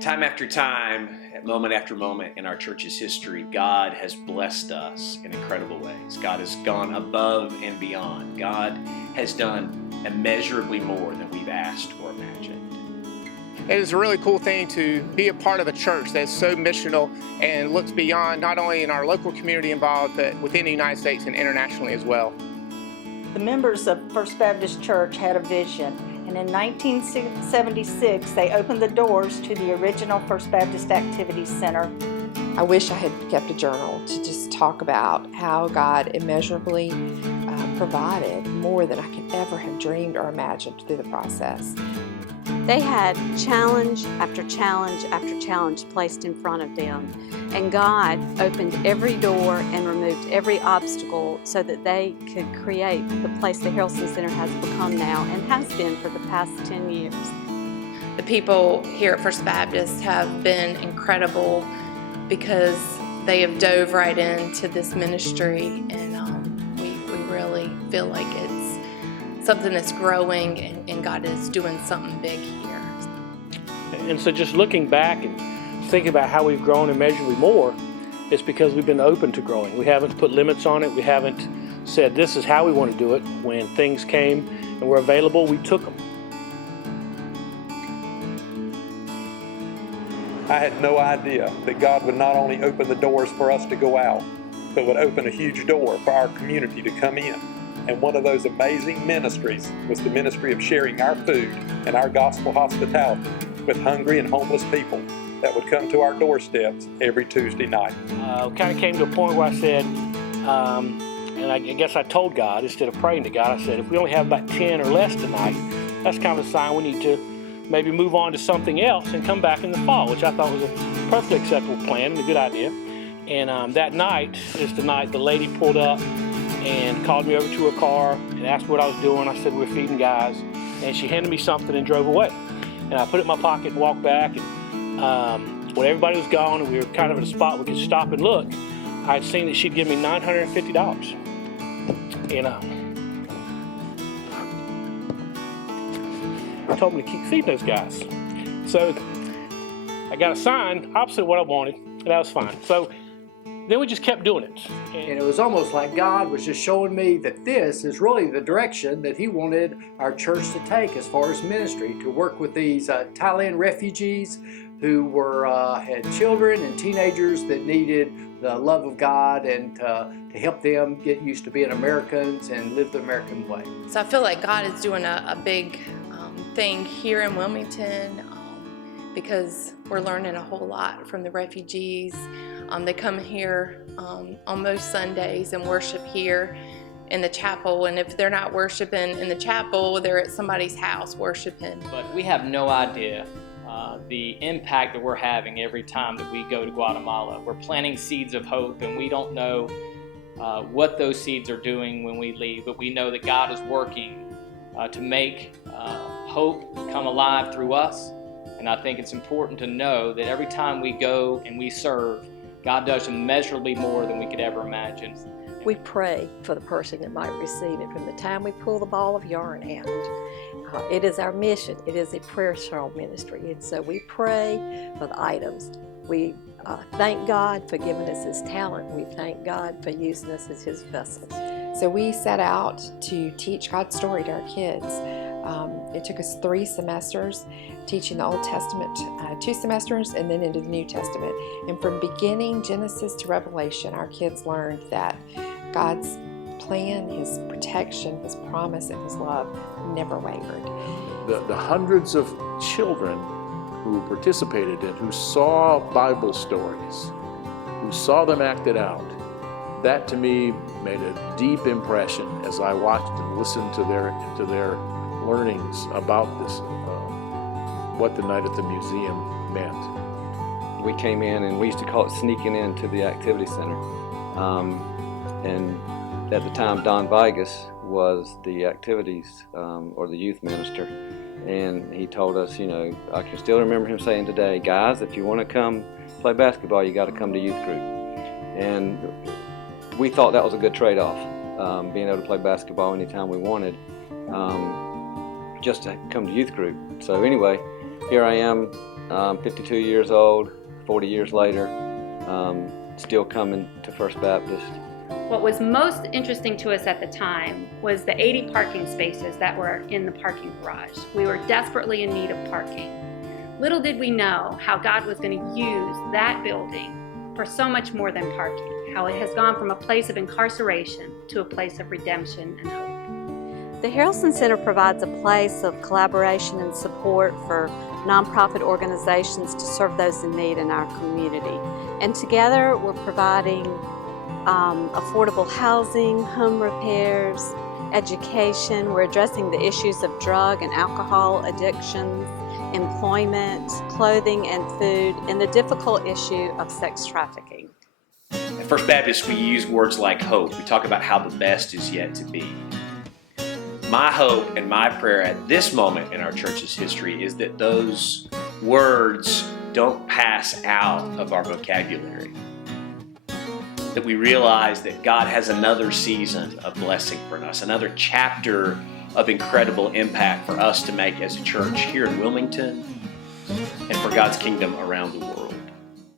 Time after time, moment after moment in our church's history, God has blessed us in incredible ways. God has gone above and beyond. God has done immeasurably more than we've asked or imagined. It is a really cool thing to be a part of a church that's so missional and looks beyond not only in our local community involved, but within the United States and internationally as well. The members of First Baptist Church had a vision, and in 1976 they opened the doors to the original First Baptist Activity Center. I wish I had kept a journal to just talk about how God immeasurably provided more than I could ever have dreamed or imagined through the process. They had challenge after challenge after challenge placed in front of them, and God opened every door and removed every obstacle so that they could create the place the Harrelson Center has become now and has been for the past 10 years. The people here at First Baptist have been incredible because they have dove right into this ministry, and we really feel like it's something that's growing, and God is doing something big here. And so just looking back and thinking about how we've grown immeasurably more, it's because we've been open to growing. We haven't put limits on it. We haven't said this is how we want to do it. When things came and were available, we took them. I had no idea that God would not only open the doors for us to go out, but would open a huge door for our community to come in. And one of those amazing ministries was the ministry of sharing our food and our gospel hospitality with hungry and homeless people that would come to our doorsteps every Tuesday night. Kind of came to a point where I said, and I guess I told God, instead of praying to God, I said, if we only have about 10 or less tonight, that's kind of a sign we need to maybe move on to something else and come back in the fall, which I thought was a perfectly acceptable plan and a good idea. And that night is the night the lady pulled up and called me over to her car and asked me what I was doing. I said, we're feeding guys. And she handed me something and drove away. And I put it in my pocket and walked back. And when everybody was gone and we were kind of at a spot we could stop and look, I had seen that she'd give me $950. And told me to keep feeding those guys. So I got a sign opposite what I wanted, and that was fine. So then we just kept doing it. And it was almost like God was just showing me that this is really the direction that He wanted our church to take as far as ministry, to work with these Thailand refugees who had children and teenagers that needed the love of God, and to help them get used to being Americans and live the American way. So I feel like God is doing a big thing here in Wilmington because we're learning a whole lot from the refugees. They come here on most Sundays and worship here in the chapel, and if they're not worshiping in the chapel, they're at somebody's house worshiping. But we have no idea the impact that we're having every time that we go to Guatemala. We're planting seeds of hope, and we don't know what those seeds are doing when we leave, but we know that God is working to make hope come alive through us. And I think it's important to know that every time we go and we serve, God does immeasurably more than we could ever imagine. We pray for the person that might receive it from the time we pull the ball of yarn out. It is our mission. It is a prayer shawl ministry, and so we pray for the items. We thank God for giving us His talent. We thank God for using us as His vessels. So we set out to teach God's story to our kids. It took us 3 semesters, teaching the Old Testament 2 semesters, and then into the New Testament. And from beginning Genesis to Revelation, our kids learned that God's plan, His protection, His promise, and His love never wavered. The hundreds of children who participated in, who saw Bible stories, who saw them acted out, that to me made a deep impression as I watched and listened to their learnings about this, what the night at the museum meant. We came in, and we used to call it sneaking into the activity center. And at the time, Don Vigas was the activities or the youth minister, and he told us, you know, I can still remember him saying today, guys, if you want to come play basketball, you got to come to youth group. And we thought that was a good trade-off, being able to play basketball anytime we wanted, just to come to youth group. So anyway, here I am, 52 years old, 40 years later, still coming to First Baptist. What was most interesting to us at the time was the 80 parking spaces that were in the parking garage. We were desperately in need of parking. Little did we know how God was going to use that building for so much more than parking, how it has gone from a place of incarceration to a place of redemption and hope. The Harrelson Center provides a place of collaboration and support for nonprofit organizations to serve those in need in our community. And together we're providing affordable housing, home repairs, education. We're addressing the issues of drug and alcohol addictions, employment, clothing and food, and the difficult issue of sex trafficking. At First Baptist, we use words like hope. We talk about how the best is yet to be. My hope and my prayer at this moment in our church's history is that those words don't pass out of our vocabulary. That we realize that God has another season of blessing for us, another chapter of incredible impact for us to make as a church here in Wilmington and for God's kingdom around the world.